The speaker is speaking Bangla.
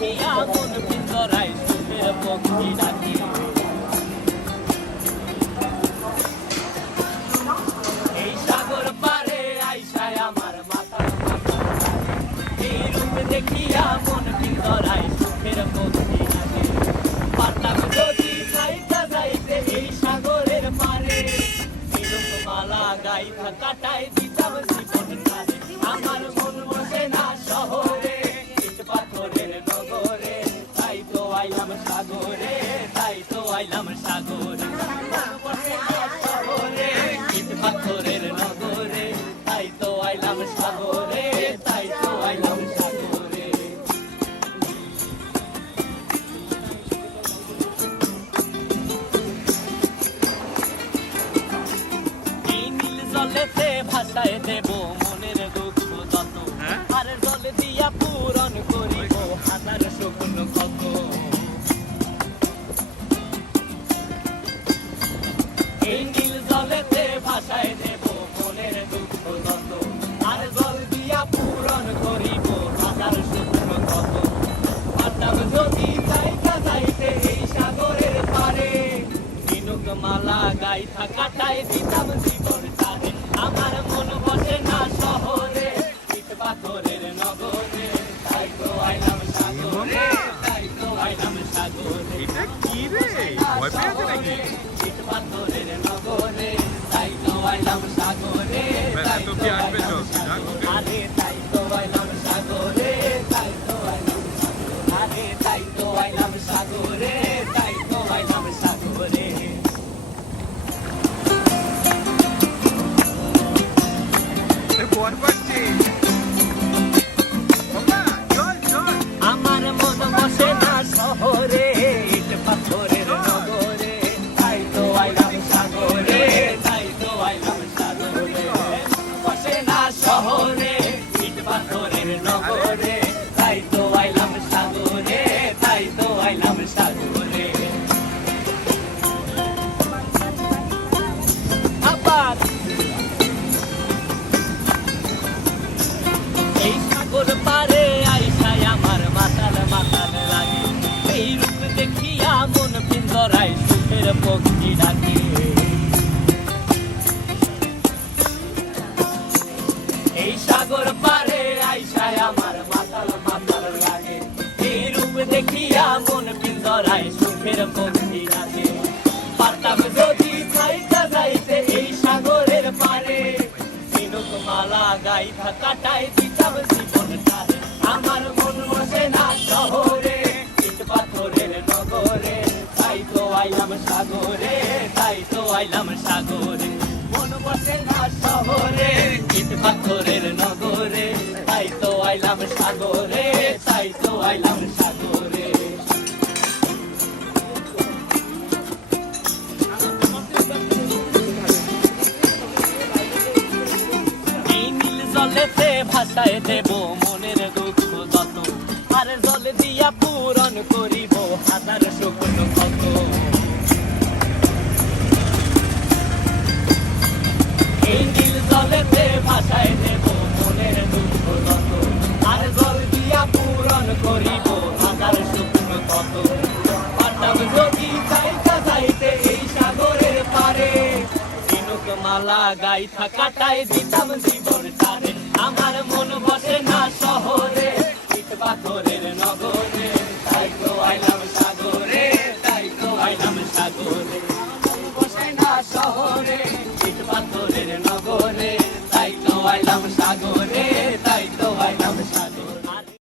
দেখিয়া মন পিঞ্জরায় সুখের পক্ষী ডাকে। এই সাগর পারে আইসায় আমার মাথা এই রূপ দেখিয়া মন পিঞ্জরায় সুখের পক্ষী ডাকে। পারতাম যদি যাইতে যাইতে এই সাগরের পারে মালা গাইথা কাটাই দিতাম জীবনটারে। আমার মন বসে না শহরে ইট পাথরের নগরে, তাই তো আইলাম সাগরে, তাই তো আইলাম সাগরে। মন বসে না শহরে ইট পাথরের নগরে, তাই তো আইলাম সাগরে, তাই তো আইলাম সাগরে। জলেতে ভাসায় দেব মনের দুঃখ যত, আর জল দিয়া পূরণ করিব হাজার স্বপ্ন কত। এই নীল জলেতে ভাসায় দেব মনের দুঃখ যত, আর জল দিয়া পূরণ করিব হাজার স্বপ্ন কত। পারতাম যদি যাইতে যাইতে এই সাগরের পারে দিনুক মালা গাইথা কাটাই দিতাম জীবনটারে। আমার মন বসে না শহরে ইট পাথরের নগরে, তাই তো আইলাম সাগরে, তাই তো আইলাম সাগরে। এটা কি রে, ভয় পেয়েছে নাকি? ইট পাথরের নগরে, তাই তো আইলাম সাগরে, তাই তো আইলাম সাগরে। আরে তাই তো আইলাম সাগরে, তাই তো আইলাম সাগরে। আরে তাই তো আইলাম সাগরে, তাই তো আইলাম সাগরে। ভয় পাচ্ছি। আমার মন বসে না শহরে ইট পাথরের নগরে, তাই তো আইলাম সাগরে, তাই তো আইলাম সাগরে। বসে না শহরে ইট পাথরের নগরে, তাই তো আইলাম সাগরে, তাই তো আইলাম সাগরে। আবার এই সাগর পারে আইসায় আমার মাতাল মাতাল লাগে। এই রূপ দেখিয়া মন পিঞ্জরায় সুখের পক্ষী ডাকে। এই সাগর পারে আইসায় আমার মাতাল মাতাল লাগে। এই রূপ দেখিয়া মন পিঞ্জরায় সুখের পক্ষী ডাকে। পারতাম যদি যাইতে যাইতে এই সাগরের পারে দিনুক মালা গাইথা কাটাই দিতাম জীবনটারে। আমার মন বসে না শহরে ইট পাথরের নগরে, তাই তো আইলাম সাগরে, তাই তো আইলাম সাগরে। মন বসে না শহরে ইট পাথরের নগরে, তাই তো আইলাম সাগরে, তাই তো আইলাম সাগরে। জলেতে ভাসায় দেব মনের দুঃখ যত, আর জল দিয়া পূরণ করিব হাজার স্বপ্ন কত। এই নীল জলেতে ভাসায় দেব মনের দুঃখ যত, আর জল দিয়া পূরণ করিব হাজার স্বপ্ন কত। পারতাম যদি যাইতে যাইতে এই সাগরের পারে দিনুক মালা গাইথা কাটাই দিতাম জীবনটারে। আমার মন বসে না শহরে ইট পাথরের নগরে, তাই তো আইলাম